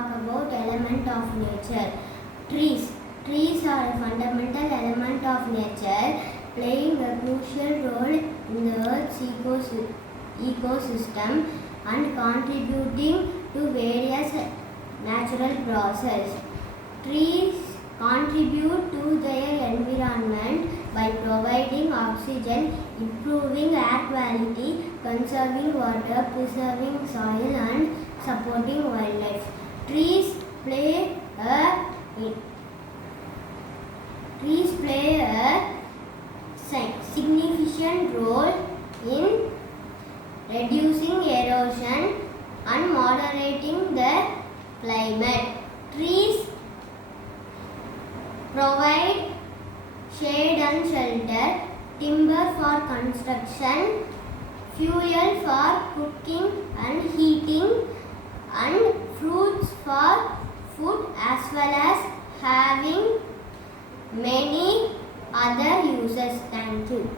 talk about element of nature. Trees. Trees are a fundamental element of nature, playing a crucial role in the Earth's ecosystem and contributing to various natural processes. Trees contribute to their environment by providing oxygen, improving air quality, conserving water, preserving soil, and supporting wildlife. Trees play a significant role in reducing erosion and moderating the climate. Trees provide shade and shelter, timber for construction, fuel for cooking and heating, and fruits for food, as well as having many other uses. Thank you.